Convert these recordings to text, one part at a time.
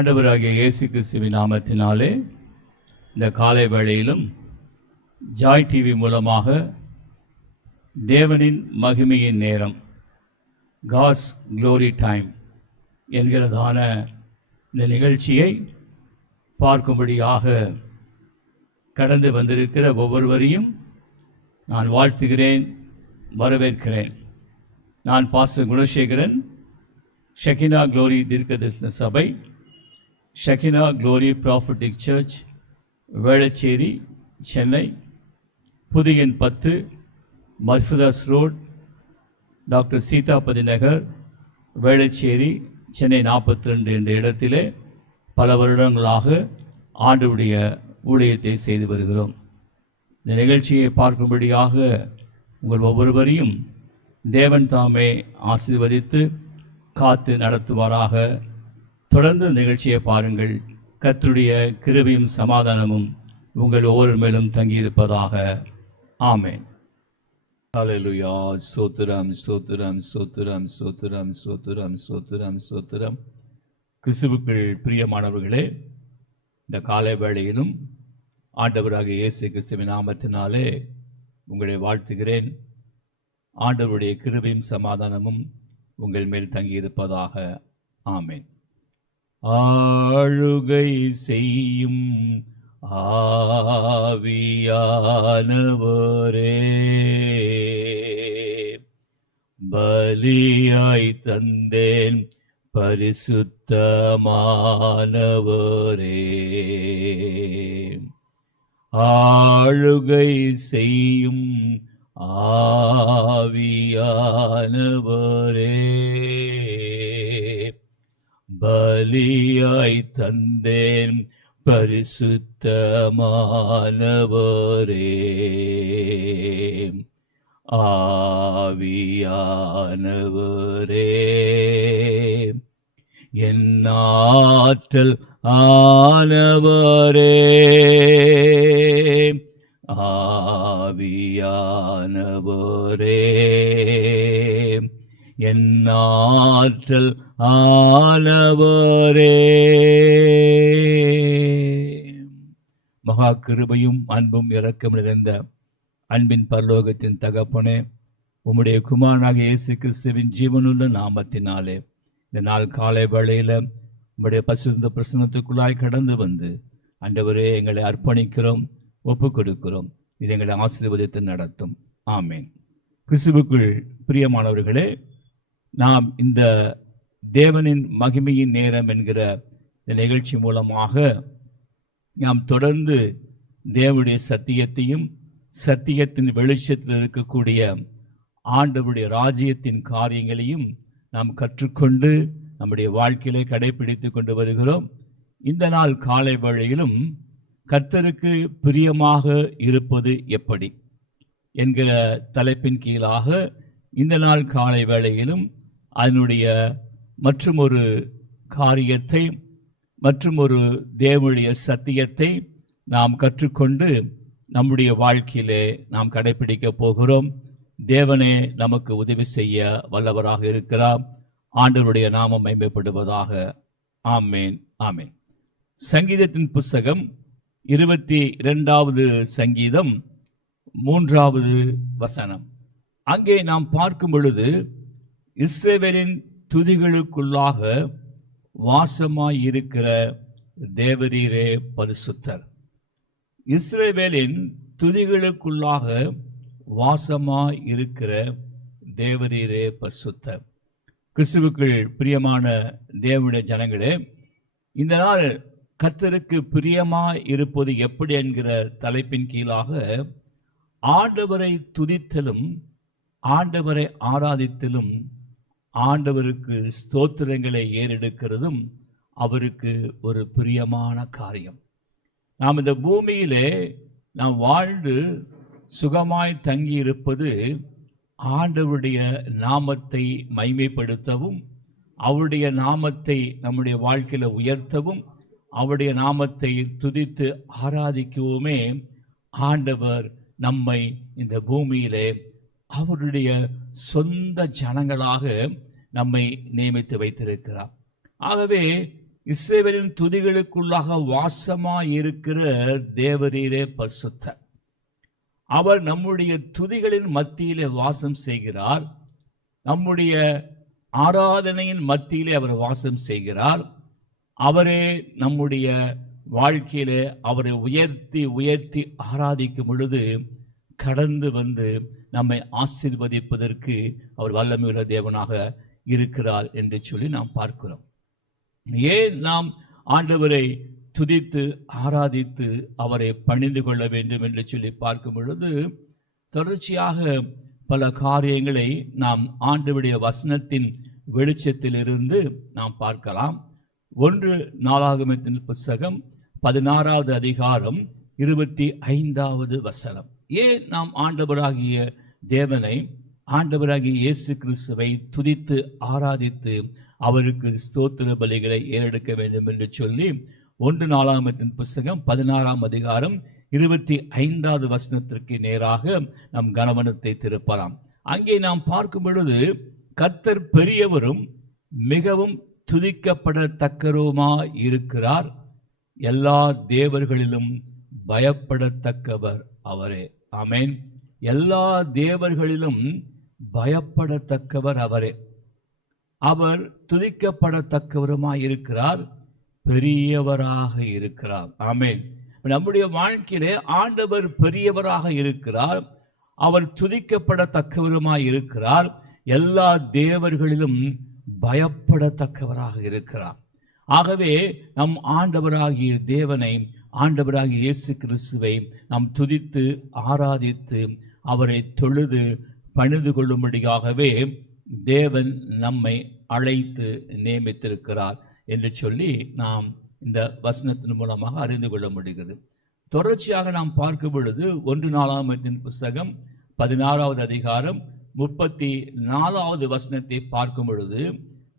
ஆண்டவராகிய இயேசு கிறிஸ்துவின் நாமத்தினாலே இந்த காலை வேளையிலும் ஜாய் டிவி மூலமாக தேவனின் மகிமையின் நேரம், காட்ஸ் க்ளோரி டைம் என்கிறதான இந்த நிகழ்ச்சியை பார்க்கும்படியாக கடந்து வந்திருக்கிற ஒவ்வொருவரையும் நான் வாழ்த்துகிறேன், வரவேற்கிறேன். நான் பாஸ்டர் குணசேகரன், ஷெகினா க்ளோரி தீர்க்கதரிசன சபை, Shekinah glory prophetic church, Velachery, Chennai, புதிய 10, மர்ஃபுதாஸ் ரோட், டாக்டர் சீதாபதி நகர், வேளச்சேரி, சென்னை 42 என்ற இடத்திலே பல வருடங்களாக ஆண்டவருடைய ஊழியத்தை செய்து வருகிறோம். இந்த நிகழ்ச்சியை பார்க்கும்படியாக உங்கள் ஒவ்வொருவரையும் தேவன் தாமே ஆசீர்வதித்து காத்து நடத்துவாராக. தொடர்ந்து நிகழ்ச்சியை பாருங்கள். கர்த்தருடைய கிருபையும் சமாதானமும் உங்கள் ஒவ்வொரு மேலும் தங்கியிருப்பதாக. ஆமென். ஹல்லேலூயா. ஸ்தோத்திரம், ஸ்தோத்திரம், ஸ்தோத்திரம், ஸ்தோத்திரம், ஸ்தோத்திரம், ஸ்தோத்திரம், ஸ்தோத்திரம். கிறிஸ்துவுக்குள் பிரியமானவர்களே, இந்த காலை வேளையிலும் ஆண்டவராகிய இயேசு கிறிஸ்துவின் நாமத்தினாலே உங்களை வாழ்த்துகிறேன். ஆண்டவருடைய கிருபையும் சமாதானமும் உங்கள் மேல் தங்கியிருப்பதாக. ஆமென். ஆளுகை செய்யும் ஆவியானவரே, பலியாய் தந்தேன் பரிசுத்தமானவரே, ஆளுகை செய்யும் ஆவியானவரே, பலியாய் தந்தேன் பரிசுத்தமானவரே, ஆவியானவரே, என் ஆற்றல் ஆனவரே, ஆவியானவரே, என் ஆற்றல் ஆனவரே. மகா கிருபையும் அன்பும் இரக்கம் நிறைந்த அன்பின் பரலோகத்தின் தகப்பனே, உம்முடைய குமாரனாகிய இயேசு கிறிஸ்துவின் ஜீவனுள்ள நாமத்தினாலே இந்த நாள் காலை வேளையில் உம்முடைய பரிசுத்த பிரசன்னத்துக்குள்ளாய் கடந்து வந்து ஆண்டவரே எங்களை அர்ப்பணிக்கிறோம், ஒப்புக் கொடுக்கிறோம். இது எங்களை ஆசீர்வதித்து நடத்தும். ஆமேன். கிறிஸ்துவுக்குள் பிரியமானவர்களே, நாம் இந்த தேவனின் மகிமையின் நேரம் என்கிற இந்த நிகழ்ச்சி மூலமாக நாம் தொடர்ந்து தேவனுடைய சத்தியத்தையும் சத்தியத்தின் வெளிச்சத்தில் இருக்கக்கூடிய ஆண்டவருடைய ராஜ்யத்தின் காரியங்களையும் நாம் கற்றுக்கொண்டு நம்முடைய வாழ்க்கையிலே கடைபிடித்து கொண்டு வருகிறோம். இந்த நாள் காலை வேளையிலும் கர்த்தருக்கு பிரியமாக இருப்பது எப்படி என்கிற தலைப்பின் கீழாக இந்த நாள் காலை வேளையிலும் அதனுடைய மற்றுமொரு காரியத்தை, மற்றுமொரு தேவனுடைய சத்தியத்தை நாம் கற்றுக்கொண்டு நம்முடைய வாழ்க்கையிலே நாம் கடைபிடிக்க போகிறோம். தேவனே நமக்கு உதவி செய்ய வல்லவராக இருக்கிறார். ஆண்டவருடைய நாமம் மகிமைப்படுவதாக. ஆமேன், ஆமேன். சங்கீதத்தின் புஸ்தகம் 22வது சங்கீதம் 3வது வசனம். அங்கே நாம் பார்க்கும் பொழுது, இஸ்ரவேலின் துதிகளுக்குள்ளாக வாசமாயிருக்கிற தேவரீரே பரிசுத்தர். இஸ்ரவேலின் துதிகளுக்குள்ளாக வாசமாயிருக்கிற தேவரீரே பரிசுத்தர். கிறிஸ்துவுக்குள் பிரியமான தேவனுடைய ஜனங்களே, இந்த நாள் கர்த்தருக்கு பிரியமாய் இருப்பது எப்படி என்கிற தலைப்பின் கீழாக ஆண்டவரை துதித்தலும் ஆண்டவரை ஆராதித்தலும் ஆண்டவருக்கு ஸ்தோத்திரங்களை ஏறெடுக்கிறதும் அவருக்கு ஒரு பிரியமான காரியம். நாம் இந்த பூமியிலே நாம் வாழ்ந்து சுகமாய் தங்கி இருப்பது ஆண்டவருடைய நாமத்தை மகிமைப்படுத்தவும், அவருடைய நாமத்தை நம்முடைய வாழ்க்கையில் உயர்த்தவும், அவருடைய நாமத்தை துதித்து ஆராதிக்கவுமே ஆண்டவர் நம்மை இந்த பூமியிலே அவருடைய சொந்த ஜனங்களாக நம்மை நியமித்து வைத்திருக்கிறார். ஆகவே இஸ்ரவேலின் துதிகளுக்குள்ளாக வாசமாயிருக்கிற தேவரீரே பரிசுத்தர். அவர் நம்முடைய துதிகளின் மத்தியிலே வாசம் செய்கிறார். நம்முடைய ஆராதனையின் மத்தியிலே அவர் வாசம் செய்கிறார். அவரே நம்முடைய வாழ்க்கையிலே அவரை உயர்த்தி உயர்த்தி ஆராதிக்கும் பொழுது கடந்து வந்து நம்மை ஆசீர்வதிப்பதற்கு அவர் வல்லமையுள்ள தேவனாக இருக்கிறார் என்று சொல்லி நாம் பார்க்கிறோம். ஏன் நாம் ஆண்டவரை துதித்து ஆராதித்து அவரை பணிந்து கொள்ள வேண்டும் என்று சொல்லி பார்க்கும் பொழுது தொடர்ச்சியாக பல காரியங்களை நாம் ஆண்டவருடைய வசனத்தின் வெளிச்சத்திலிருந்து நாம் பார்க்கலாம். 1 நாளாகமத்தின் புஸ்தகம் 16வது அதிகாரம் 25வது வசனம். ஏன் நாம் ஆண்டவராகிய தேவனை, ஆண்டவராகிய இயேசு கிறிஸ்துவை துதித்து ஆராதித்து அவருக்கு ஸ்தோத்திர பலிகளை ஏறெடுக்க வேண்டும் என்று சொல்லி 1 நாளாகமத்தின் புஸ்தகம் 16ஆம் அதிகாரம் 25வது வசனத்திற்கு நேராக நம் கவனத்தை திருப்பலாம். அங்கே நாம் பார்க்கும் பொழுது கர்த்தர் பெரியவரும் மிகவும் துதிக்கப்படத்தக்கவருமாய் இருக்கிறார். எல்லா தேவர்களிலும் பயப்படத்தக்கவர் அவரே. ஆமென். எல்லா தேவர்களிலும் பயப்படத்தக்கவர் அவரே. அவர் துதிக்கப்படத்தக்கவருமாய் இருக்கிறார், பெரியவராக இருக்கிறார். ஆமென். நம்முடைய வாழ்க்கையிலே ஆண்டவர் பெரியவராக இருக்கிறார், அவர் துதிக்கப்படத்தக்கவருமாய் இருக்கிறார், எல்லா தேவர்களிலும் பயப்படத்தக்கவராக இருக்கிறார். ஆகவே நம் ஆண்டவராகிய தேவனை, ஆண்டவராகிய இயேசு கிறிஸ்துவை நாம் துதித்து ஆராதித்து அவரை தொழுது பணிந்து கொள்ளும்படியாகவே தேவன் நம்மை அழைத்து நியமித்திருக்கிறார் என்று சொல்லி நாம் இந்த வசனத்தின் மூலமாக அறிந்து கொள்ள முடிகிறது. தொடர்ச்சியாக நாம் பார்க்கும் பொழுது 1 நாளாகமத்தின் புஸ்தகம் 16வது அதிகாரம் 34வது வசனத்தை பார்க்கும் பொழுது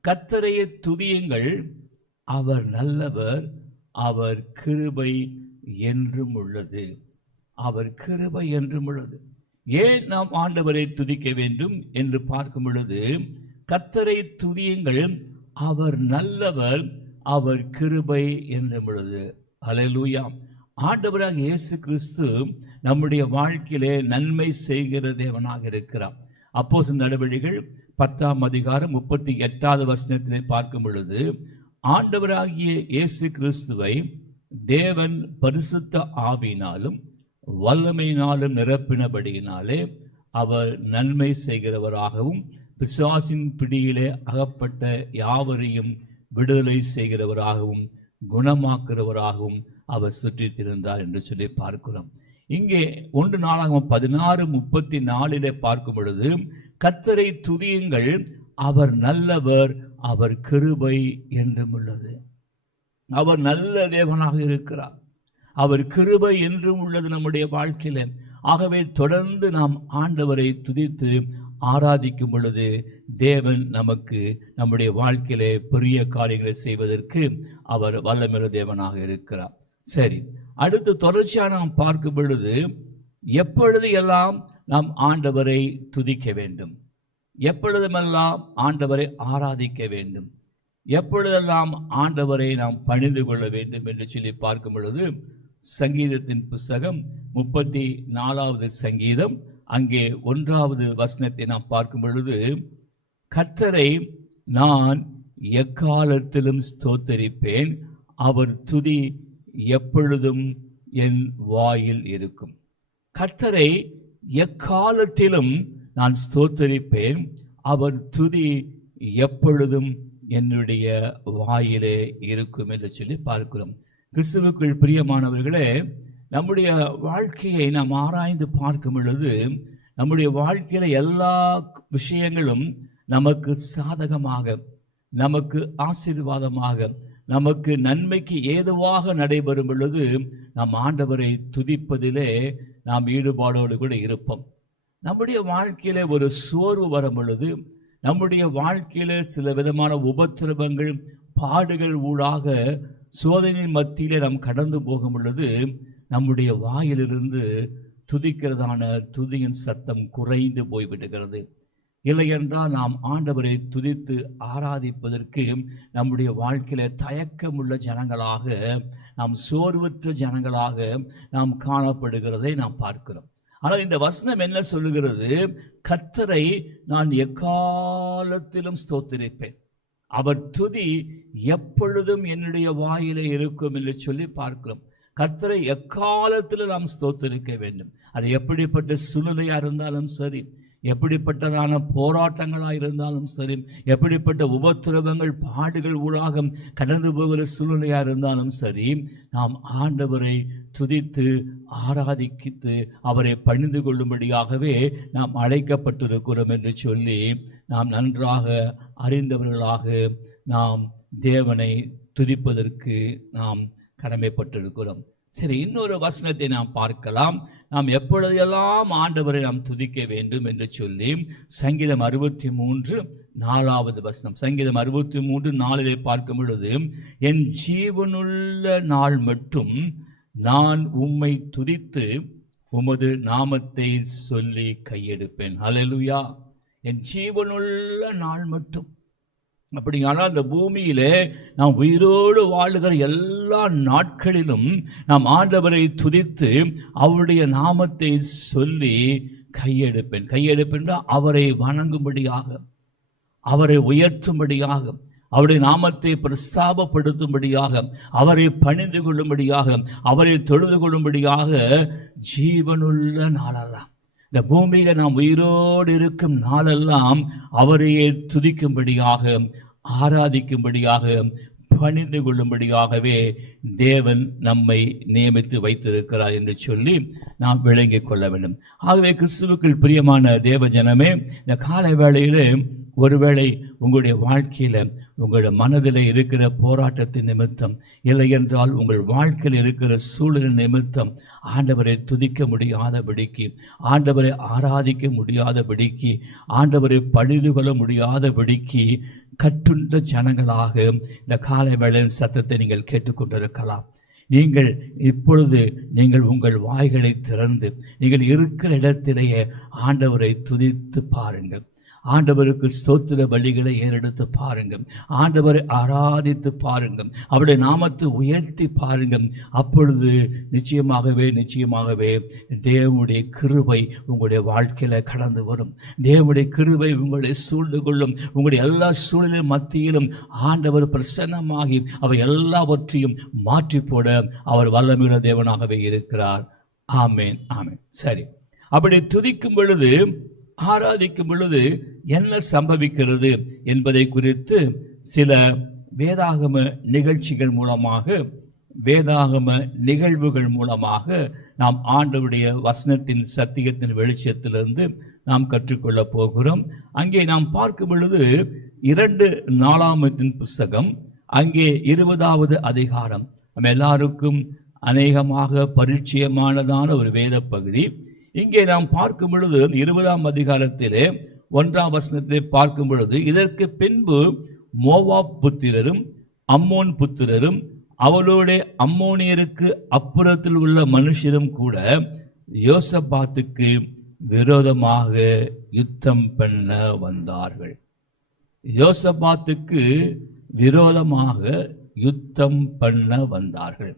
கர்த்தரையே துதியுங்கள், அவர் நல்லவர், அவர் கிருபை என்றும் உள்ளது. அவர் கிருபை என்றும் உள்ளது. ஏன் நாம் ஆண்டவரை துதிக்க வேண்டும் என்று பார்க்கும் பொழுது கர்த்தரை துதியுங்கள், அவர் நல்லவர், அவர் கிருபை என்றும் உள்ளது. அல்லேலூயா. ஆண்டவராக இயேசு கிறிஸ்து நம்முடைய வாழ்க்கையிலே நன்மை செய்கிற தேவனாக இருக்கிறார். அப்போஸ்தலர் நடவடிக்கைகள் 10ஆம் அதிகாரம் 38வது வசனத்திலே பார்க்கும் பொழுது ஆண்டவராகிய இயேசு கிறிஸ்துவை தேவன் பரிசுத்த ஆவியினாலும் வல்லமையினாலும் நிரப்பினபடியினாலே அவர் நன்மை செய்கிறவராகவும் பிசாசின் பிடியிலே அகப்பட்ட யாவரையும் விடுதலை செய்கிறவராகவும் குணமாக்குறவராகவும் அவர் சுற்றித்திருந்தார் என்று சொல்லி பார்க்கிறோம். இங்கே 1 நாளாகமம் 16:34 பார்க்கும் பொழுது கர்த்தரை துதியுங்கள், அவர் நல்லவர், அவர் கிருபை என்றும் உள்ளது. அவர் நல்ல தேவனாக இருக்கிறார், அவர் கிருபை என்றும் உள்ளது நம்முடைய வாழ்க்கையில. ஆகவே தொடர்ந்து நாம் ஆண்டவரை துதித்து ஆராதிக்கும் பொழுது தேவன் நமக்கு நம்முடைய வாழ்க்கையிலே பெரிய காரியங்களை செய்வதற்கு அவர் வல்லமையுள்ள தேவனாக இருக்கிறார். சரி, அடுத்து தொடர்ச்சியாக நாம் பார்க்கும் பொழுது எப்பொழுது எல்லாம் நாம் ஆண்டவரை துதிக்க வேண்டும், எப்பொழுதுமெல்லாம் ஆண்டவரை ஆராதிக்க வேண்டும், எப்பொழுதெல்லாம் ஆண்டவரை நாம் பணிந்து கொள்ள வேண்டும் என்று சொல்லி பார்க்கும் பொழுது சங்கீதத்தின் புஸ்தகம் 34வது சங்கீதம் அங்கே 1வது வசனத்தை நாம் பார்க்கும் பொழுது கர்த்தரை நான் எக்காலத்திலும் ஸ்தோத்தரிப்பேன், அவர் துதி எப்பொழுதும் என் வாயில் இருக்கும். கர்த்தரை எக்காலத்திலும் நான் ஸ்தோத்தரிப்பேன், அவர் துதி எப்பொழுதும் என்னுடைய வாயிலே இருக்கும் என்று சொல்லி பார்க்கிறோம். கிறிஸ்துவுக்குள் பிரியமானவர்களே, நம்முடைய வாழ்க்கையை நாம் ஆராய்ந்து பார்க்கும் பொழுது நம்முடைய வாழ்க்கையில எல்லா விஷயங்களும் நமக்கு சாதகமாக, நமக்கு ஆசீர்வாதமாக, நமக்கு நன்மைக்கு ஏதுவாக நடைபெறும் பொழுது நாம் ஆண்டவரை துதிப்பதிலே நாம் ஈடுபாடோடு கூட இருப்போம். நம்முடைய வாழ்க்கையில ஒரு சோர்வு வரும் பொழுது, நம்முடைய வாழ்க்கையில சில விதமான உபத்திரவங்கள் பாடுகள் ஊடாக சோதனையின் மத்தியிலே நாம் கடந்து போகும் பொழுது நம்முடைய வாயிலிருந்து துதிக்கிறதான துதியின் சத்தம் குறைந்து போய்விடுகிறது. இல்லை என்றால் நாம் ஆண்டவரை துதித்து ஆராதிப்பதற்கு நம்முடைய வாழ்க்கையில தயக்கமுள்ள ஜனங்களாக, நாம் சோர்வற்ற ஜனங்களாக நாம் காணப்படுகிறதை நாம் பார்க்கிறோம். ஆனால் இந்த வசனம் என்ன சொல்லுகிறது? கர்த்தரை நான் எக்காலத்திலும் ஸ்தோத்திரிப்பேன், அவர் துதி எப்பொழுதும் என்னுடைய வாயிலே இருக்கும் என்று சொல்லி பார்க்கிறோம். கர்த்தரை எக்காலத்திலும் நாம் ஸ்தோத்திரிக்க வேண்டும். அது எப்படிப்பட்ட சூழ்நிலையா இருந்தாலும் சரி, எப்படிப்பட்டதான போராட்டங்களாக இருந்தாலும் சரி, எப்படிப்பட்ட உபத்திரவங்கள் பாடுகள் ஊடாக கடந்து போகிற சூழ்நிலையாக இருந்தாலும் சரி, நாம் ஆண்டவரை துதித்து ஆராதித்து அவரை பணிந்து கொள்ளும்படியாகவே நாம் அழைக்கப்பட்டிருக்கிறோம் என்று சொல்லி நாம் நன்றாக அறிந்தவர்களாக நாம் தேவனை துதிப்பதற்கு நாம் கடமைப்பட்டிருக்கிறோம். சரி, இன்னொரு வசனத்தை நாம் பார்க்கலாம். நாம் எப்பொழுதெல்லாம் ஆண்டவரை நாம் துதிக்க வேண்டும் என்று சொல்லி சங்கீதம் 63:4 வசனம், சங்கீதம் 63:4 பார்க்கும் பொழுது, என் ஜீவனுள்ள நாள் மட்டும் நான் உம்மை துதித்து உமது நாமத்தை சொல்லி கையெடுப்பேன். ஹல்லேலூயா. என் ஜீவனுள்ள நாள் மட்டும். அப்படியானால் அந்த பூமியிலே நாம் உயிரோடு வாழுகிற எல்லா நாட்களிலும் நாம் ஆண்டவரை துதித்து அவருடைய நாமத்தை சொல்லி கையெடுப்பேன். கையெடுப்பேன் அவரை வணங்கும்படியாக, அவரை உயர்த்தும்படியாக, அவருடைய நாமத்தை பிரஸ்தாபப்படுத்தும்படியாக, அவரை பணிந்து கொள்ளும்படியாக, அவரை தொழுது கொள்ளும்படியாக ஜீவனுள்ள நாளெல்லாம், இந்த பூமியில நாம் உயிரோடு இருக்கும் நாளெல்லாம் அவரையே துதிக்கும்படியாக, ஆராதிக்கும்படியாக, பணிந்து கொள்ளும்படியாகவே தேவன் நம்மை நியமித்து வைத்திருக்கிறார் என்று சொல்லி நாம் விளங்கிக் கொள்ள வேண்டும். ஆகவே கிறிஸ்துவுக்குள் பிரியமான தேவ ஜனமே, இந்த காலை வேளையிலே ஒருவேளை உங்களுடைய வாழ்க்கையில உங்களுடைய மனதில் இருக்கிற போராட்டத்தின் நிமித்தம், இல்லை என்றால் உங்கள் வாழ்க்கையில் இருக்கிற சூழல் நிமித்தம் ஆண்டவரை துதிக்க முடியாதபடிக்கு, ஆண்டவரை ஆராதிக்க முடியாதபடிக்கு, ஆண்டவரை பணிந்து கொள்ள முடியாதபடிக்கு கட்டுண்ட ஜனங்களாக இந்த காலை வேளையின் சத்தத்தை நீங்கள் கேட்டுக்கொண்டிருக்கலாம். நீங்கள் இப்பொழுது உங்கள் வாய்களை திறந்து நீங்கள் இருக்கிற இடத்திலேயே ஆண்டவரை துதித்து பாருங்கள். ஆண்டவருக்கு ஸ்தோத்திர பலிகளை ஏறெடுத்து பாருங்கள். ஆண்டவரை ஆராதித்து பாருங்கள். அவருடைய நாமத்தை உயர்த்தி பாருங்கள். அப்பொழுது நிச்சயமாகவே தேவனுடைய கிருபை உங்களுடைய வாழ்க்கையில கடந்து வரும். தேவனுடைய கிருபை உங்களை சூழ்ந்து கொள்ளும். உங்களுடைய எல்லா சூழலின் மத்தியிலும் ஆண்டவர் பிரசன்னமாகி அவை எல்லாவற்றையும் மாற்றி போட அவர் வல்லமையுள்ள தேவனாகவே இருக்கிறார். ஆமேன், ஆமேன். சரி, அப்படி துதிக்கும் பொழுது, ஆராதிக்கும் பொழுது என்ன சம்பவிக்கிறது என்பதை குறித்து சில வேதாகம நிகழ்ச்சிகள் மூலமாக, வேதாகம நிகழ்வுகள் மூலமாக நாம் ஆண்டவருடைய வசனத்தின் சத்தியத்தின் வெளிச்சத்திலிருந்து நாம் கற்றுக்கொள்ள போகிறோம். அங்கே நாம் பார்க்கும் பொழுது 2 நாளாகமத்தின் புஸ்தகம், அங்கே 20வது அதிகாரம் நம்ம எல்லாருக்கும் அநேகமாக பரிச்சயமானதான ஒரு வேத பகுதி. இங்கே நாம் பார்க்கும் பொழுது 20ஆம் அதிகாரத்திலே 1ஆம் வசனத்திலே பார்க்கும் பொழுது, இதற்கு பின்பு மோவாப் புத்திரரும் அம்மோன் புத்திரரும் அவளோட அம்மோனியருக்கு அப்புறத்தில் உள்ள மனுஷரும் கூட யோசபாத்துக்கு விரோதமாக யுத்தம் பண்ண வந்தார்கள். யோசபாத்துக்கு விரோதமாக யுத்தம் பண்ண வந்தார்கள்.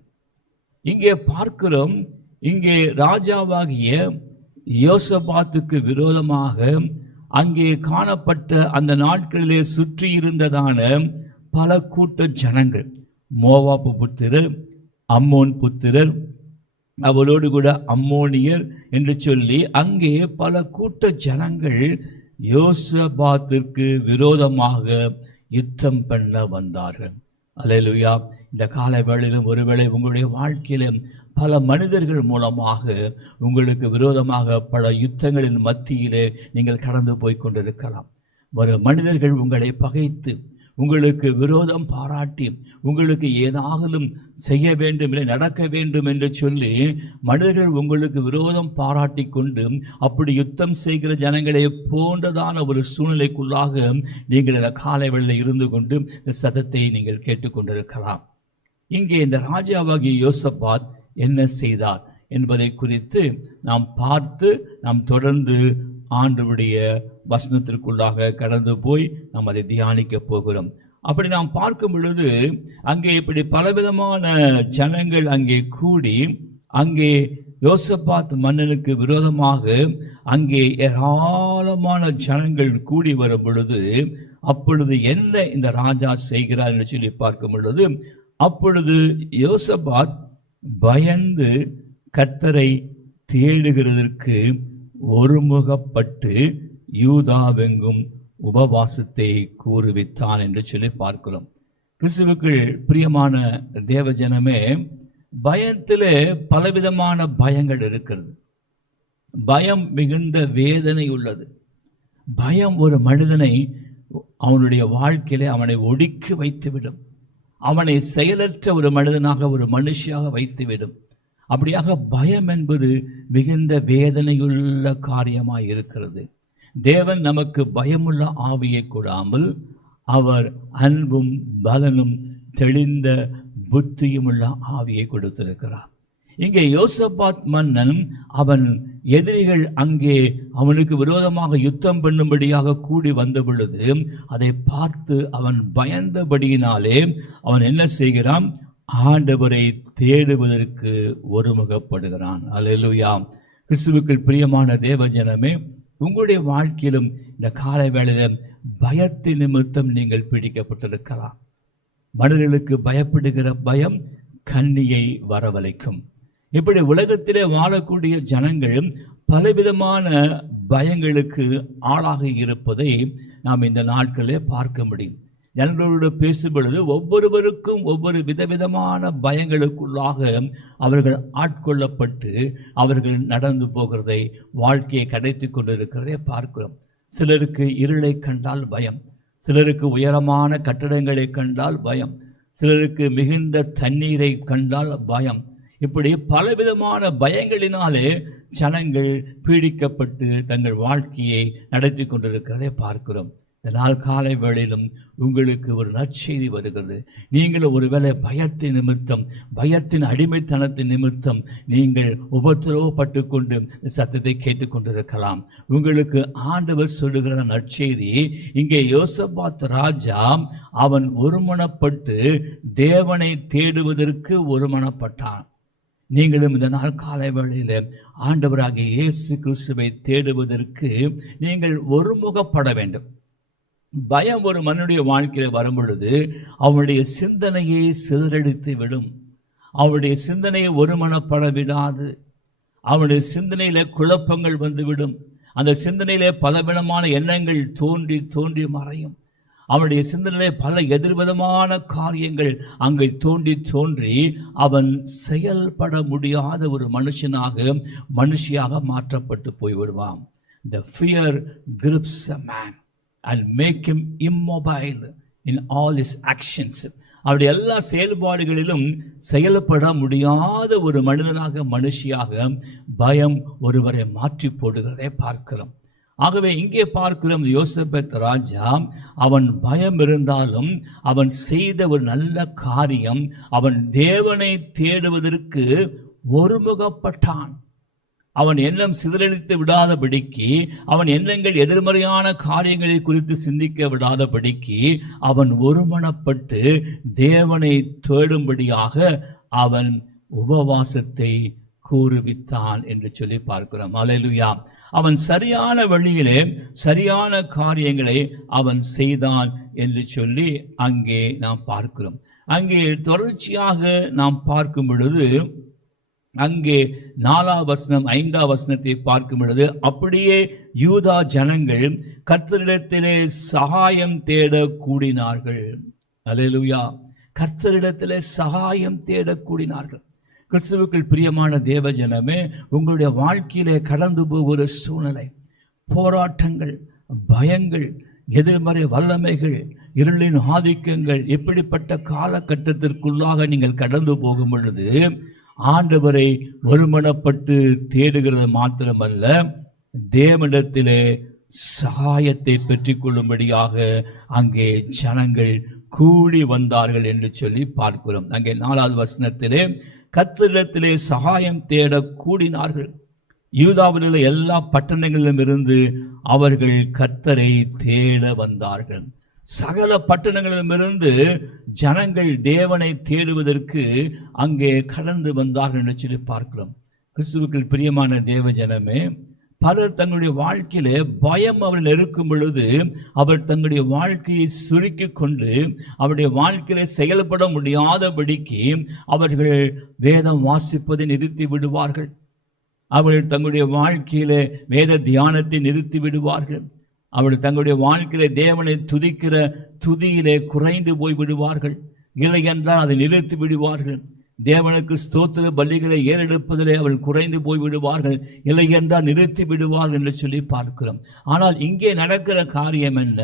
இங்கே பார்க்கிறோம், இங்கே ராஜாவாகிய யோசபாத்துக்கு விரோதமாக அங்கே காணப்பட்ட அந்த நாட்களிலே சுற்றி இருந்ததான பல கூட்ட ஜனங்கள், மோவாப்பு புத்திரர், அம்மோன் புத்திரர், அவளோடு கூட அம்மோனியர் என்று சொல்லி அங்கே பல கூட்ட ஜனங்கள் யோசபாத்திற்கு விரோதமாக யுத்தம் பண்ண வந்தார்கள். அல்லேலூயா. இந்த காலை வேளையிலும் ஒருவேளை உங்களுடைய வாழ்க்கையிலும் பல மனிதர்கள் மூலமாக உங்களுக்கு விரோதமாக பல யுத்தங்களின் மத்தியிலே நீங்கள் கடந்து போய் கொண்டிருக்கலாம். ஒரு மனிதர்கள் உங்களை பகைத்து உங்களுக்கு விரோதம் பாராட்டி உங்களுக்கு ஏதாவது செய்ய வேண்டும், இல்லை நடக்க வேண்டும் என்று சொல்லி மனிதர்கள் உங்களுக்கு விரோதம் பாராட்டி கொண்டு அப்படி யுத்தம் செய்கிற ஜனங்களை போன்றதான ஒரு சூழ்நிலைக்குள்ளாக நீங்கள் இந்த காலை வேளையில் இருந்து கொண்டு இந்த சத்தத்தை நீங்கள் கேட்டுக்கொண்டிருக்கலாம். இங்கே இந்த ராஜாவாகிய யோசபாத் என்ன செய்தார் என்பதை குறித்து நாம் பார்த்து நாம் தொடர்ந்து ஆண்டவருடைய வசனத்திற்குள்ளாக கடந்து போய் நாம் அதை தியானிக்க போகிறோம். அப்படி நாம் பார்க்கும் பொழுது அங்கே இப்படி பலவிதமான ஜனங்கள் அங்கே கூடி அங்கே யோசபாத் மன்னனுக்கு விரோதமாக அங்கே ஏராளமான ஜனங்கள் கூடி வரும் பொழுது அப்பொழுது என்ன இந்த ராஜா செய்கிறார் என்று சொல்லி பார்க்கும் பொழுது, அப்பொழுது யோசபாத் பயந்து கர்த்தரை தேடுகிறதற்கு ஒருமுகப்பட்டு யூதாவெங்கும் உபவாசத்தை கூறுவித்தான் என்று சொல்லி பார்க்கிறோம். கிறிஸ்துவுக்குள் பிரியமான தேவஜனமே, பயத்திலே பலவிதமான பயங்கள் இருக்கிறது. பயம் மிகுந்த வேதனை உள்ளது. பயம் ஒரு மனிதனை அவனுடைய வாழ்க்கையிலே அவனை ஒடுக்கி வைத்துவிடும். அவனை செயலற்ற ஒரு மனிதனாக, ஒரு மனுஷியாக வைத்துவிடும். அப்படியாக பயம் என்பது மிகுந்த வேதனையுள்ள காரியமாய் இருக்கிறது. தேவன் நமக்கு பயமுள்ள ஆவியை கொடாமல் அவர் அன்பும் பலனும் தெளிந்த புத்தியும் உள்ள ஆவியை கொடுத்திருக்கிறார். இங்கே யோசபாத் மன்னன் அவன் எதிரிகள் அங்கே அவனுக்கு விரோதமாக யுத்தம் பண்ணும்படியாக கூடி வந்த பொழுது அதை பார்த்து அவன் பயந்தபடியினாலே அவன் என்ன செய்கிறான்? ஆண்டவரை தேடுவதற்கு ஒருமுகப்படுகிறான். அல்லேலூயா. கிறிஸ்துவுக்குள் பிரியமான தேவஜனமே, உங்களுடைய வாழ்க்கையிலும் இந்த காலை வேளையில பயத்தின் நிமித்தம் நீங்கள் பிடிக்கப்பட்டிருக்கலாம். மனிதர்களுக்கு பயப்படுகிற பயம் கண்ணியை வரவழைக்கும். இப்படி உலகத்திலே வாழக்கூடிய ஜனங்கள் பலவிதமான பயங்களுக்கு ஆளாக இருப்பதை நாம் இந்த நாட்களே பார்க்க முடியும். ஜனங்களோடு பேசும் பொழுது ஒவ்வொருவருக்கும் ஒவ்வொரு விதவிதமான பயங்களுக்குள்ளாக அவர்கள் ஆட்கொள்ளப்பட்டு அவர்கள் நடந்து போகிறதை, வாழ்க்கையை கடைத்து கொண்டிருக்கிறதை பார்க்கிறோம். சிலருக்கு இருளை கண்டால் பயம், சிலருக்கு உயரமான கட்டடங்களை கண்டால் பயம், சிலருக்கு மிகுந்த தண்ணீரை கண்டால் பயம். இப்படி பலவிதமான பயங்களினாலே ஜனங்கள் பீடிக்கப்பட்டு தங்கள் வாழ்க்கையை நடத்தி கொண்டிருக்கிறதை பார்க்கிறோம். இந்த நாள் காலை வேளையிலும் உங்களுக்கு ஒரு நற்செய்தி வருகிறது. நீங்களும் ஒருவேளை பயத்தின் நிமித்தம், பயத்தின் அடிமைத்தனத்தின் நிமித்தம் நீங்கள் உபத்திரவப்பட்டு கொண்டு சத்தத்தை கேட்டுக்கொண்டிருக்கலாம். உங்களுக்கு ஆண்டவர் சொல்லுகிற நற்செய்தி, இங்கே யோசபாத் ராஜா அவன் ஒருமனப்பட்டு தேவனை தேடுவதற்கு ஒருமனப்பட்டான். நீங்களும் இந்த நாள் காலை வேளையில ஆண்டவராகிய இயேசு கிறிஸ்துவை தேடுவதற்கு நீங்கள் ஒருமுகப்பட வேண்டும். பயம் ஒரு மனுடைய வாழ்க்கையில் வரும் பொழுது அவனுடைய சிந்தனையை சிதறடித்து விடும். அவனுடைய சிந்தனையை ஒருமனப்பட விடாது. அவனுடைய சிந்தனையில குழப்பங்கள் வந்துவிடும். அந்த சிந்தனையிலே பலவிதமான எண்ணங்கள் தோன்றி தோன்றி மறையும். அவனுடைய சிந்தனையிலே பல எதிர்விதமான காரியங்கள் அங்கே தோன்றி தோன்றி அவன் செயல்பட முடியாத ஒரு மனுஷியாக மாற்றப்பட்டு போய்விடுவான். The fear grips a man and make him immobile in all his actions. அவருடைய எல்லா செயல்பாடுகளிலும் செயல்பட முடியாத ஒரு மனுஷியாக பயம் ஒருவரை மாற்றி போடுகிறதை பார்க்கிறோம். ஆகவே இங்கே பார்க்கிறோம், யோசபாத் ராஜா அவன் பயம் இருந்தாலும் அவன் செய்த ஒரு நல்ல காரியம், அவன் தேவனை தேடுவதற்கு ஒருமுகப்பட்டான். அவன் எண்ணம் சிதறடித்து விடாதபடிக்கு, அவன் எண்ணங்கள் எதிர்மறையான காரியங்களை குறித்து சிந்திக்க விடாதபடிக்கு அவன் ஒருமனப்பட்டு தேவனை தேடும்படியாக அவன் உபவாசத்தை கூறுவித்தான் என்று சொல்லி பார்க்கிறோம். அல்லேலூயா. அவன் சரியான வழியிலே சரியான காரியங்களை அவன் செய்தான் என்று சொல்லி அங்கே நாம் பார்க்கிறோம். அங்கே தொடர்ச்சியாக நாம் பார்க்கும் பொழுது அங்கே 4ஆம் வசனம் 5ஆம் வசனத்தை பார்க்கும் பொழுது, அப்படியே யூதா ஜனங்கள் கர்த்தரிடத்திலே சகாயம் தேட கூடினார்கள். அல்லேலூயா. கர்த்தரிடத்திலே சகாயம் தேட கூடினார்கள். கிறிஸ்துவுக்குள் பிரியமான தேவஜனமே, உங்களுடைய வாழ்க்கையிலே கடந்து போகிற சூழ்நிலை, போராட்டங்கள், பயங்கள், எதிர்மறை வல்லமைகள், இருளின் ஆதிக்கங்கள், இப்படிப்பட்ட காலகட்டத்திற்குள்ளாக நீங்கள் கடந்து போகும் பொழுது ஆண்டவரை ஒருமனப்பட்டு தேடுகிறது மாத்திரமல்ல, தேவனிடத்திலே சகாயத்தை பெற்றுக் கொள்ளும்படியாக அங்கே ஜனங்கள் கூடி வந்தார்கள் என்று சொல்லி பார்க்கிறோம். அங்கே 4ஆவது வசனத்திலே கர்த்தரிடத்திலே சகாயம் தேட கூடினார்கள். யூதாவில் உள்ள எல்லா பட்டணங்களிலும் இருந்து அவர்கள் கர்த்தரை தேட வந்தார்கள். சகல பட்டணங்களிலுமிருந்து ஜனங்கள் தேவனை தேடுவதற்கு அங்கே கடந்து வந்தார்கள் என்று சொல்லி பார்க்கிறோம். கிறிஸ்துவுக்குள் பிரியமான தேவ ஜனமே, பலர் தங்களுடைய வாழ்க்கையில பயம் அவர்கள் இருக்கும் பொழுது அவர் தங்களுடைய வாழ்க்கையை சுருக்கி கொண்டு அவருடைய வாழ்க்கையில செயல்பட முடியாதபடிக்கு அவர்கள் வேதம் வாசிப்பதை நிறுத்தி விடுவார்கள். அவர்கள் தங்களுடைய வாழ்க்கையில வேத தியானத்தை நிறுத்தி விடுவார்கள். அவர்கள் தங்களுடைய வாழ்க்கையில தேவனை துதிக்கிற துதியிலே குறைந்து போய் விடுவார்கள். இல்லை என்றால் அதை நிறுத்தி விடுவார்கள். தேவனுக்கு ஸ்தோத்திர பலிகளை ஏறெடுப்பதிலே அவள் குறைந்து போய் விடுவார்கள். இல்லை என்றால் நிறுத்தி விடுவார்கள் என்று சொல்லி பார்க்கிறோம். ஆனால் இங்கே நடக்கிற காரியம் என்ன?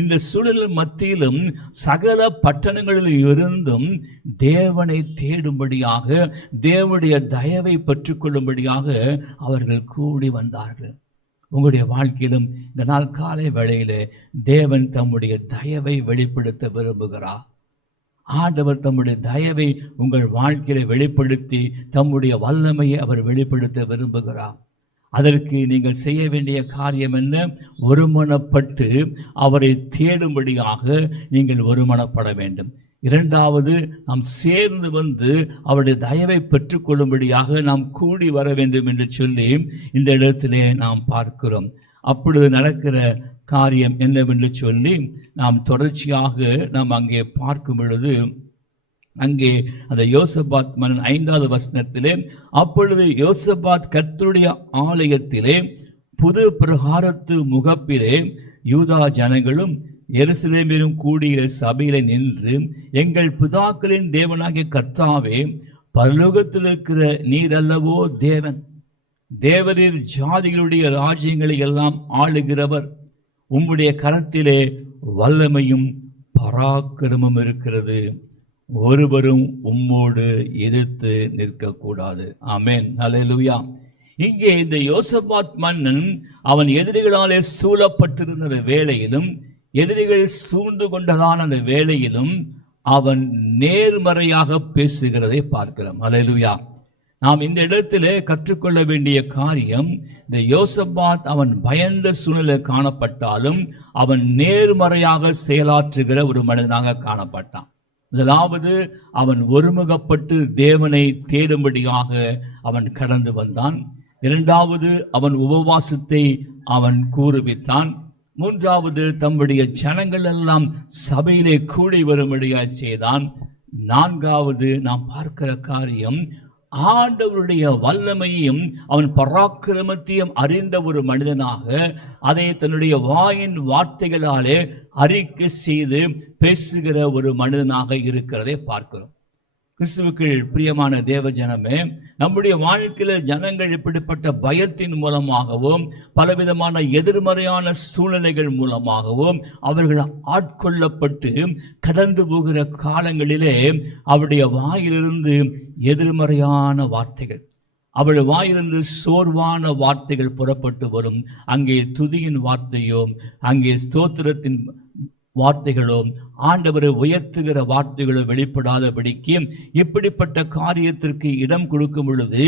இந்த சூழல் மத்தியிலும் சகல பட்டணங்களில் இருந்தும் தேவனை தேடும்படியாக, தேவனுடைய தயவை பெற்றுக்கொள்ளும்படியாக அவர்கள் கூடி வந்தார்கள். உங்களுடைய வாழ்க்கையிலும் இந்த நாள் காலை வேளையிலே தேவன் தம்முடைய தயவை வெளிப்படுத்த விரும்புகிறார். ஆண்டவர் தம்முடைய தயவை உங்கள் வாழ்க்கையில வெளிப்படுத்தி தம்முடைய வல்லமையை அவர் வெளிப்படுத்த விரும்புகிறார். அதற்கு நீங்கள் செய்ய வேண்டிய காரியம் என்ன? ஒருமனப்பட்டு அவரை தேடும்படியாக நீங்கள் ஒருமனப்பட வேண்டும். இரண்டாவது, நாம் சேர்ந்து வந்து அவருடைய தயவை பெற்றுக்கொள்ளும்படியாக நாம் கூடி வர வேண்டும் என்று சொல்லி இந்த இடத்திலே நாம் பார்க்கிறோம். அப்பொழுது நடக்கிற காரியம் என்னவென்று சொல்லி நாம் தொடர்ச்சியாக நாம் அங்கே பார்க்கும் பொழுது, அங்கே அந்த யோசபாத் மன்னன் 5வது வசனத்திலே, அப்பொழுது யோசபாத் கர்த்தருடைய ஆலயத்திலே புது பிரகாரத்து முகப்பிலே யூதா ஜனங்களும் எருசலேமிலும் கூடிய சபையில நின்று, எங்கள் பிதாக்களின் தேவனாகிய கர்த்தாவே, பரலோகத்தில் இருக்கிற நீர் அல்லவோ தேவன், தேவரீர் ஜாதிகளுடைய ராஜ்யங்களை எல்லாம் ஆளுகிறவர், உம்முடைய கரத்திலே வல்லமையும் பராக்கிரமும் இருக்கிறது, ஒருவரும் உம்மோடு எதிர்த்து நிற்கக்கூடாது. ஆமென், அல்லேலூயா. இங்கே இந்த யோசபாத் மன்னன் அவன் எதிரிகளாலே சூழப்பட்டிருந்த வேளையிலும், எதிரிகள் சூழ்ந்து கொண்டதான அந்த வேளையிலும் அவன் நேர்மறையாக பேசுகிறதை பார்க்கிறோம். அல்லேலூயா. நாம் இந்த இடத்திலே கற்றுக்கொள்ள வேண்டிய காரியம், இந்த யோசபாத் அவன் பயந்த சூழ்நிலை காணப்பட்டாலும் அவன் நேர்மறையாக செயலாற்றுகிற ஒரு மனிதனாக காணப்பட்டான். முதலாவது, அவன் ஒருமுகப்பட்டு தேவனை தேடும்படியாக அவன் கடந்து வந்தான். இரண்டாவது, அவன் உபவாசத்தை அவன் கூறுவித்தான். மூன்றாவது, தம்முடைய ஜனங்கள் எல்லாம் சபையிலே கூடி வரும்படியாக செய்தான். நான்காவது, நாம் பார்க்கிற காரியம், ஆண்டவருடைய வல்லமையையும் அவன் பராக்கிரமத்தையும் அறிந்த ஒரு மனிதனாக அதை தன்னுடைய வாயின் வார்த்தைகளாலே அறிக்கை செய்து பேசுகிற ஒரு மனிதனாக இருக்கிறதை பார்க்கிறோம். கிறிஸ்துவுக்குள் பிரியமான தேவ ஜனமே, நம்முடைய வாழ்க்கையில ஜனங்கள் இப்படிப்பட்ட பயத்தின் மூலமாகவும் பலவிதமான எதிர்மறையான சூழ்நிலைகள் மூலமாகவும் அவர்கள் ஆட்கொள்ளப்பட்டு கடந்து போகிற காலங்களிலே அவருடைய வாயிலிருந்து எதிர்மறையான வார்த்தைகள், அவருடைய வாயிலிருந்து சோர்வான வார்த்தைகள் புறப்பட்டு வரும். அங்கே துதியின் வார்த்தையோ, அங்கே ஸ்தோத்திரத்தின் வார்த்தைகளோ, ஆண்டவரை உயர்த்துகிற வார்த்தைகளோ வெளிப்படாதபடிக்கு இப்படிப்பட்ட காரியத்திற்கு இடம் கொடுக்கும் பொழுது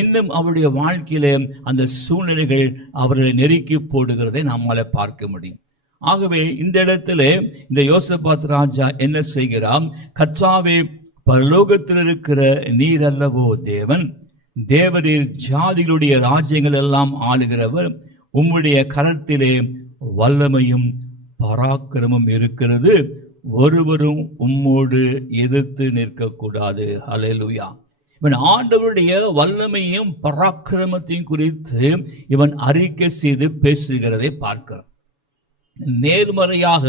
இன்னும் அவருடைய வாழ்க்கையில அந்த சூழ்நிலைகள் அவர்களை நெருக்கி போடுகிறதை நம்மால பார்க்க முடியும். ஆகவே இந்த இடத்துல இந்த யோசபாத் ராஜா என்ன செய்கிறான்? கர்த்தாவே, பரலோகத்தில் இருக்கிற நீர் அல்லவோ தேவன், தேவரீர் ஜாதிகளுடைய ராஜ்யங்கள் எல்லாம் ஆளுகிறவர், உம்முடைய கரத்திலே வல்லமையும் பராக்கிரமும் இருக்கிறது, ஒருவரும் உம்மோடு எதிர்த்து நிற்கக்கூடாது. அல்லேலூயா. இவன் ஆண்டவருடைய வல்லமையும் பராக்கிரமத்தையும் குறித்து இவன் அறிக்கை செய்து பேசுகிறதை பார்க்கிறான். நேர்மறையாக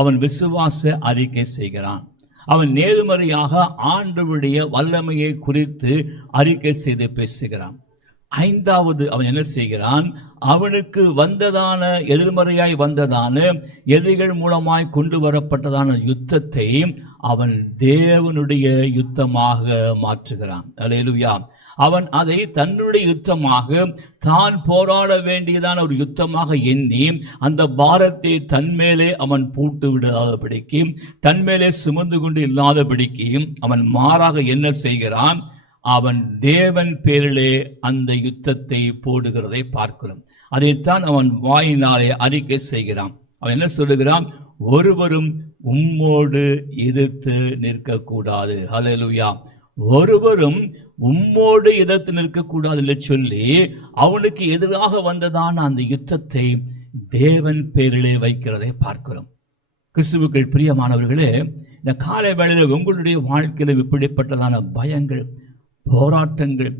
அவன் விசுவாச அறிக்கை செய்கிறான். அவன் நேர்மறையாக ஆண்டவருடைய வல்லமையை குறித்து அறிக்கை செய்து பேசுகிறான். ஐந்தாவது, அவன் என்ன செய்கிறான்? அவனுக்கு வந்ததான எதிர்மறையாய் வந்ததான எதிரிகள் மூலமாய் கொண்டு வரப்பட்டதான யுத்தத்தை அவன் தேவனுடைய யுத்தமாக மாற்றுகிறான். அல்லேலூயா. அவன் அதை தன்னுடைய யுத்தமாக, தான் போராட வேண்டியதான ஒரு யுத்தமாக எண்ணி அந்த பாரத்தை தன்மேலே அவன் போட்டு விடாதபடிக்கு, தன்மேலே சுமந்து கொண்டு இல்லாதபடிக்கு அவன் மாறாக என்ன செய்கிறான்? அவன் தேவன் பேரிலே அந்த யுத்தத்தை போடுகிறதை பார்க்கிறோம். அதைத்தான் அவன் வாயினாலே அறிக்கை செய்கிறான். அவன் என்ன சொல்லுகிறான்? ஒருவரும் உம்மோடு எதிர்த்து நிற்கக்கூடாது. ஹல்லேலூயா. ஒருவரும் உம்மோடு எதிர்த்து நிற்கக்கூடாது என்று சொல்லி அவனுக்கு எதிராக வந்ததான அந்த யுத்தத்தை தேவன் பேரிலே வைக்கிறதை பார்க்கிறோம். கிறிஸ்துவுக்குள் பிரியமானவர்களே, இந்த காலை வேளையில் உங்களுடைய வாழ்க்கையில் இப்படிப்பட்டதான பயங்கள், போராட்டங்கள்,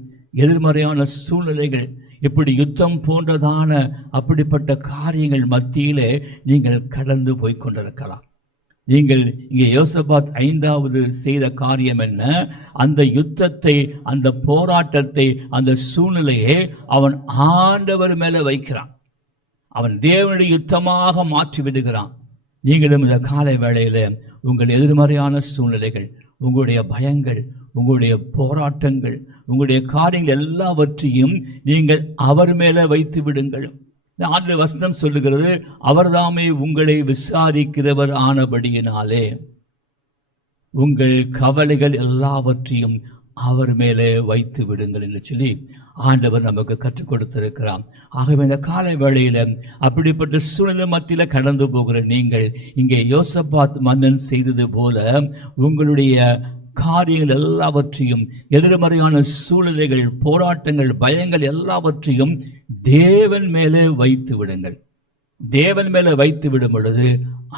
எதிர்மறையான சூழ்நிலைகள், இப்படி யுத்தம் போன்றதான அப்படிப்பட்ட காரியங்கள் மத்தியிலே நீங்கள் கடந்து போய் கொண்டிருக்கலாம். நீங்கள் இங்கே யோசபாத் 5வது செய்த காரியம் என்ன? அந்த யுத்தத்தை, அந்த போராட்டத்தை, அந்த சூழ்நிலையை அவன் ஆண்டவர் மேலே வைக்கிறான். அவன் தேவனுடைய யுத்தமாக மாற்றி விடுகிறான். நீங்களும் இந்த காலை வேளையில உங்கள் எதிர்மறையான சூழ்நிலைகள், உங்களுடைய பயங்கள், உங்களுடைய போராட்டங்கள், உங்களுடைய காரியங்கள் எல்லாவற்றையும் நீங்கள் அவர் மேலே வைத்து விடுங்கள். ஆண்டு வசனம் சொல்லுகிறது, அவர்தாமே உங்களை விசாரிக்கிறவர் ஆனபடியினாலே உங்கள் கவலைகள் எல்லாவற்றையும் அவர் மேலே வைத்து விடுங்கள் என்று சொல்லி ஆண்டவர் நமக்கு கற்றுக் கொடுத்திருக்கிறார். ஆகவே இந்த காலை வேளையில அப்படிப்பட்ட சூழ்நிலை மத்தியில் கடந்து போகிற நீங்கள் இங்கே யோசபாத் மன்னன் செய்தது போல உங்களுடைய காரியங்கள் எல்லாவற்றையும், எதிர்மறையான சூழ்நிலைகள், போராட்டங்கள், பயங்கள் எல்லாவற்றையும் தேவன் மேலே வைத்து விடுங்கள். தேவன் மேலே வைத்து விடும் பொழுது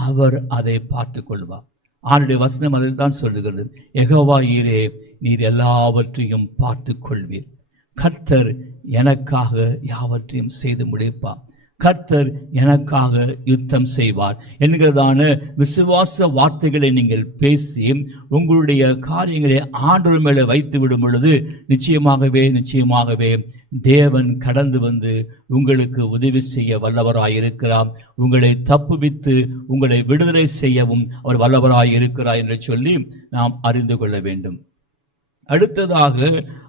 அவர் அதை பார்த்து கொள்வார். ஆண்டுடைய வசனம் அதை தான் சொல்லுகிறது. யெகோவா ஈரே, நீர் எல்லாவற்றையும் பார்த்து கொள்வீர். கர்த்தர் எனக்காக யாவற்றையும் செய்து முடிப்பார். கர்த்தர் எனக்காக யுத்தம் செய்வார் என்கிறதான விசுவாச வார்த்தைகளை நீங்கள் பேசி உங்களுடைய காரியங்களை ஆண்டவர் மேலே வைத்து விடும் பொழுது நிச்சயமாகவே தேவன் கடந்து வந்து உங்களுக்கு உதவி செய்ய வல்லவராயிருக்கிறார். உங்களை தப்புவித்து உங்களை விடுதலை செய்யவும் அவர் வல்லவராயிருக்கிறார் என்று சொல்லி நாம் அறிந்து கொள்ள வேண்டும். அடுத்ததாக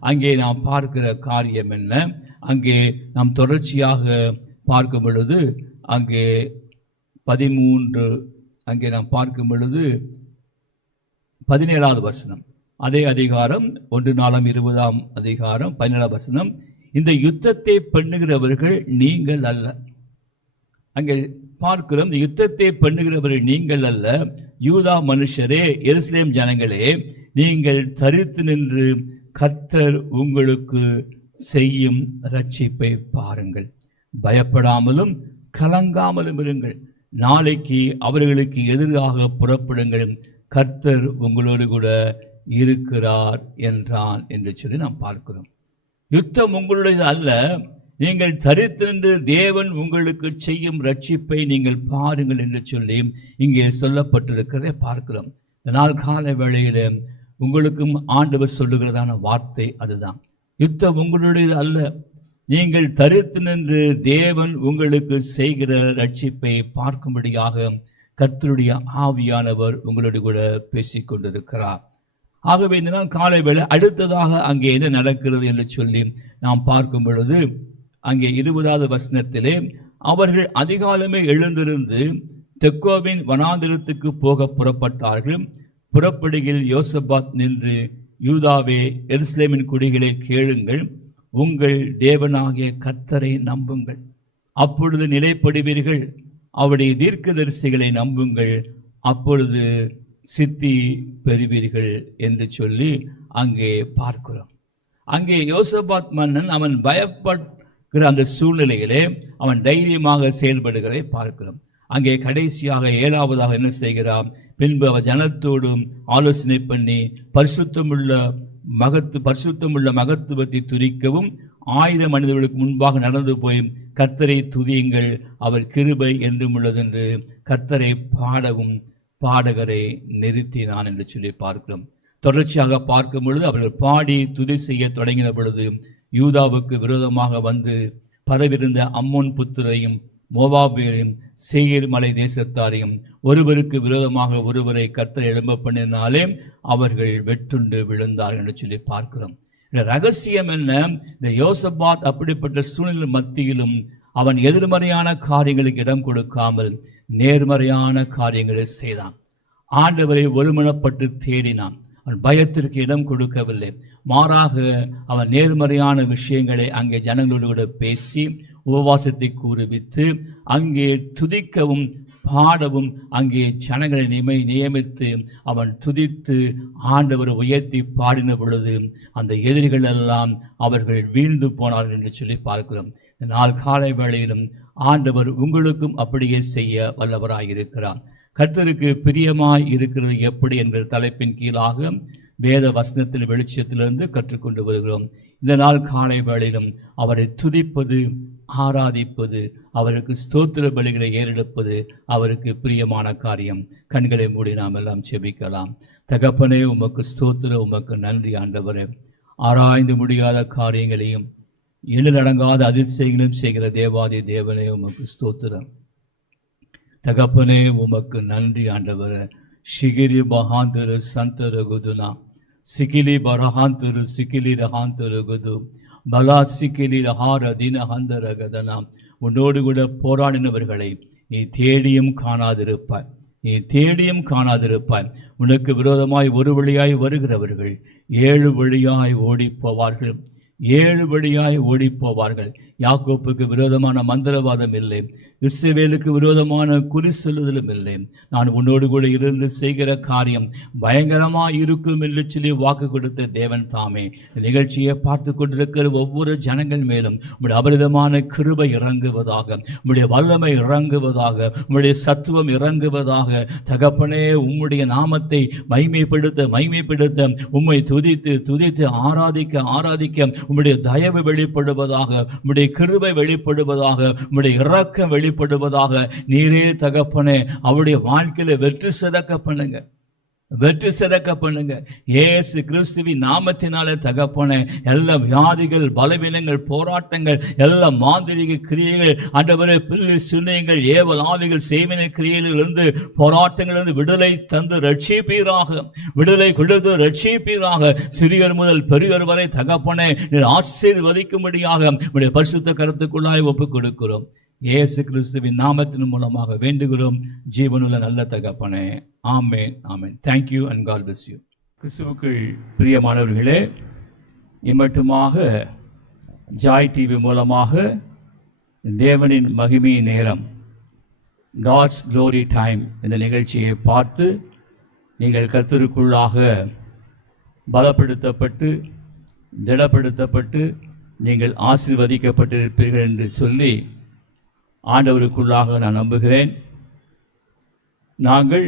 அங்கே நாம் பார்க்கிற காரியம் என்ன? அங்கே நாம் தொடர்ச்சியாக பார்க்கும் பொழுது அங்கே 13 அங்கே நாம் பார்க்கும் பொழுது 17வது வசனம், அதே அதிகாரம் 1 நாளாம் 20ஆம் அதிகாரம் 17ஆம் வசனம், இந்த யுத்தத்தை பண்ணுகிறவர்கள் நீங்கள் அல்ல. அங்கே பார்க்கிறோம், இந்த யுத்தத்தை பண்ணுகிறவர்கள் நீங்கள் அல்ல, யூதா மனுஷரே, எருசலேம் ஜனங்களே, நீங்கள் தரித்து நின்று கர்த்தர் உங்களுக்கு செய்யும் ரட்சிப்பை பாருங்கள். பயப்படாமலும் கலங்காமலும் இருங்கள். நாளைக்கு அவர்களுக்கு எதிராக புறப்படுங்கள். கர்த்தர் உங்களோடு கூட இருக்கிறார் என்றான் என்று சொல்லி நாம் பார்க்கிறோம். யுத்தம் உங்களுடையது அல்ல, நீங்கள் தரித்து நின்று தேவன் உங்களுக்கு செய்யும் ரட்சிப்பை நீங்கள் பாருங்கள் என்று சொல்லி இங்கே சொல்லப்பட்டிருக்கிறதை பார்க்கிறோம். இதனால் காலை வேளையில உங்களுக்கும் ஆண்டவர் சொல்லுகிறதான வார்த்தை அதுதான். யுத்தம் உங்களுடையது அல்ல, நீங்கள் தரித்து நின்று தேவன் உங்களுக்கு செய்கிற ரட்சிப்பை பார்க்கும்படியாக கர்த்தருடைய ஆவியானவர் உங்களோடு கூட பேசிக் கொண்டிருக்கிறார். ஆகவே இந்த நாள் காலை வேளை அடுத்ததாக அங்கே என்ன நடக்கிறது என்று சொல்லி நாம் பார்க்கும் பொழுது அங்கே 20வது வசனத்திலே, அவர்கள் அதிகாலமே எழுந்திருந்து தெக்கோவின் வனாந்திரத்துக்கு போக புறப்பட்டார்கள். புறப்படுகையில் யோசபாத் நின்று, யூதாவே, எருசலேமின் குடிகளை கேளுங்கள், உங்கள் தேவனாகிய கர்த்தரை நம்புங்கள், அப்பொழுது நிலைப்படுவீர்கள். அவருடைய தீர்க்கதரிசிகளை நம்புங்கள், அப்பொழுது சித்தி பெறுவீர்கள் என்று சொல்லி அங்கே பார்க்கிறோம். அங்கே யோசபாத் மன்னன் அவன் பயப்படுகிற அந்த சூழ்நிலையிலே அவன் தைரியமாக செயல்படுகிறதை பார்க்கிறோம். அங்கே கடைசியாக 7வதாக என்ன செய்கிறான்? பின்பு அவர் ஜனத்தோடும் ஆலோசனை பண்ணி பரிசுத்தமுள்ள மகத்துவத்தை துதிக்கவும் ஆயுத மனிதர்களுக்கு முன்பாக நடந்து போய் கர்த்தரை துதியுங்கள், அவர் கிருபை என்றும் உள்ளதென்று கர்த்தரை பாடவும் பாடகரை நிறுத்தினான் என்று சொல்லி பார்க்கிறோம். தொடர்ச்சியாக பார்க்கும் பொழுது அவர்கள் பாடி துதி செய்ய தொடங்கின பொழுது யூதாவுக்கு விரோதமாக வந்து பரவிருந்த அம்மோன் புத்திரையும் மோவாபியரையும் சேயீர் மலை தேசத்தாரையும் ஒருவருக்கு விரோதமாக ஒருவரை கர்த்தர் எழும்ப பண்ணினாலே அவர்கள் வெற்றுண்டு விழுந்தார்கள் என்று சொல்லி பார்க்கிறோம். இந்த ரகசியம் என்ன? இந்த யோசபாத் அப்படிப்பட்ட சூழ்நிலை மத்தியிலும் அவன் எதிர்மறையான காரியங்களுக்கு இடம் கொடுக்காமல் நேர்மறையான காரியங்களை செய்தான். ஆண்டவரை ஒருமனப்பட்டு தேடினான். அவன் பயத்திற்கு இடம் கொடுக்கவில்லை, மாறாக அவன் நேர்மறையான விஷயங்களை அங்கே ஜனங்களோடு கூட பேசி உபவாசத்தை கூறுவித்து அங்கே துதிக்கவும் பாடவும் அங்கே ஜனங்களை நியமித்து அவன் துதித்து ஆண்டவர் உயர்த்தி பாடின பொழுது அந்த எதிரிகள் எல்லாம் அவர்கள் வீழ்ந்து போனார்கள் என்று சொல்லி பார்க்கிறோம். இந்த நாள் காலை வேளையிலும் ஆண்டவர் உங்களுக்கும் அப்படியே செய்ய வல்லவராயிருக்கிறார். கர்த்தருக்கு பிரியமாய் இருக்கிறது எப்படி என்கிற தலைப்பின் கீழாக வேத வசனத்தின் வெளிச்சத்திலிருந்து கற்றுக்கொண்டு வருகிறோம். இந்த நாள் காலை வேளையிலும் அவரை துதிப்பது, ஆராதிப்பது, அவருக்கு ஸ்தோத்திர பலிகளை ஏறெடுப்பது அவருக்கு பிரியமான காரியம். கண்களை மூடி நாம் எல்லாம் செபிக்கலாம். தகப்பனே, உமக்கு ஸ்தோத்திரம், உமக்கு நன்றி ஆண்டவரே. ஆராய்ந்து முடியாத காரியங்களையும் எண்ணிலடங்காத அதிசயங்களையும் செய்கிற தேவாதி தேவனே, உமக்கு ஸ்தோத்திரம். தகப்பனே, உமக்கு நன்றி ஆண்டவரே. ஷிகிரி பஹாந்தரு சந்த ரகுதுனா சிகிலி பரஹாந்தரு சிகிலி ரஹாந்தரு குது பலா சிகிலி ரஹார தின ஹந்த ரகதனாம். உன்னோடு கூட போராடினவர்களை நீ தேடியும் காணாதிருப்பாய், நீ தேடியும் காணாதிருப்பாய். உனக்கு விரோதமாய் ஒரு வழியாய் வருகிறவர்கள் 7 வழியாய் ஓடி போவார்கள், 7 வழியாய் ஓடி போவார்கள். யாக்கோப்புக்கு விரோதமான மந்திரவாதம் இல்லை, இஸ்ரவேலுக்கு விரோதமான குறி சொல்லுதலும் இல்லை. நான் உன்னோடு கூட இருந்து செய்கிற காரியம் பயங்கரமாக இருக்கும் என்று சொல்லி வாக்கு கொடுத்த தேவன் தாமே. நிகழ்ச்சியை பார்த்து கொண்டிருக்கிற ஒவ்வொரு ஜனங்கள் மேலும் உம்முடைய அபரிதமான கிருபை இறங்குவதாக, உம்முடைய வல்லமை இறங்குவதாக, உம்முடைய சத்துவம் இறங்குவதாக. தகப்பனே, உம்முடைய நாமத்தை மைமைப்படுத்த உம்மை துதித்து ஆராதிக்க உம்முடைய தயவு வெளிப்படுவதாக, உம்முடைய கிருபை வெளிப்படுவதாக, உம்முடைய இரக்கம் வெளிப்படுவதாக. நீரே தகப்பனே அவருடைய வாழ்க்கையில வெற்றி சிறக்க பண்ணுங்க. இயேசு கிறிஸ்துவின் நாமத்தினாலே தகப்பனே எல்லா வியாதிகள், பலவீனங்கள், போராட்டங்கள், எல்லா மாந்திரிக கிரியைகள், ஆண்டவரே பில்லி சுனியங்கள், ஏவல் ஆவிகள், செய்வின கிரியைகளிலிருந்து, போராட்டங்களிலிருந்து விடுதலை தந்து ரட்சிப்பீராக, விடுதலை கொடுத்து ரட்சிப்பீராக. சிறியர் முதல் பெரியவர் வரை தகப்பனே நீர் ஆசீர்வதிக்கும்படியாக உம்முடைய பரிசுத்த கரத்துக்குள்ளாய் ஒப்புக் கொடுக்கிறோம். இயேசு கிறிஸ்துவின் நாமத்தின் மூலமாக வேண்டுகிறோம் ஜீவனுள்ள நல்ல தகப்பனே. ஆமென், ஆமென். Thank you and God bless you. கிறிஸ்துவுக்குள் பிரியமானவர்களே, இம்மட்டுமாக ஜாய் டிவி மூலமாக தேவனின் மகிமை நேரம், God's Glory Time இந்த நிகழ்ச்சியை பார்த்து நீங்கள் கர்த்தருக்குள்ளாக பலப்படுத்தப்பட்டு திடப்படுத்தப்பட்டு நீங்கள் ஆசீர்வதிக்கப்பட்டிருப்பீர்கள் என்று சொல்லி ஆண்டவருக்குள்ளாக நான் நம்புகிறேன். நாங்கள்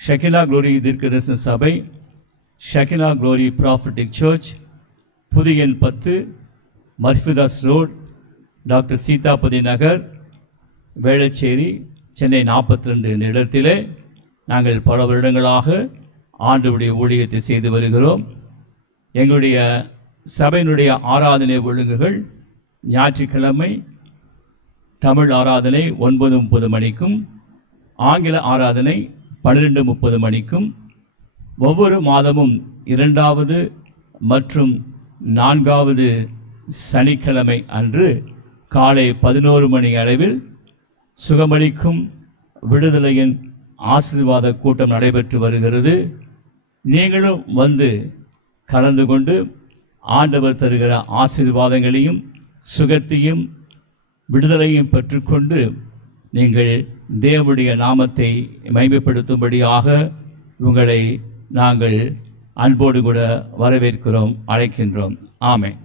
ஷெகினா குளோரி தீர்க்கதரிசன சபை, ஷெகினா குளோரி ப்ராஃபட்டிக் சர்ச், புதிய 10 மர்ஃபிதாஸ் ரோட், டாக்டர் சீதாபதி நகர், வேளச்சேரி, சென்னை 42 என்ற இடத்திலே நாங்கள் பல வருடங்களாக ஆண்டவருடைய ஊழியத்தை செய்து வருகிறோம். எங்களுடைய சபையினுடைய ஆராதனை ஒழுங்குகள் ஞாயிற்றுக்கிழமை தமிழ் ஆராதனை 9:30 மணிக்கும், ஆங்கில ஆராதனை 12:30 மணிக்கும், ஒவ்வொரு மாதமும் 2வது மற்றும் 4வது சனிக்கிழமை அன்று காலை 11 மணி அளவில் சுகமளிக்கும் விடுதலையின் ஆசீர்வாத கூட்டம் நடைபெற்று வருகிறது. நீங்களும் வந்து கலந்து கொண்டு ஆண்டவர் தருகிற ஆசீர்வாதங்களையும் சுகத்தையும் விடுதலையும் பெற்றுக்கொண்டு நீங்கள் தேவனுடைய நாமத்தை மகிமைப்படுத்தும்படியாக உங்களை நாங்கள் அன்போடு கூட வரவேற்கிறோம், அழைக்கின்றோம். ஆமென்.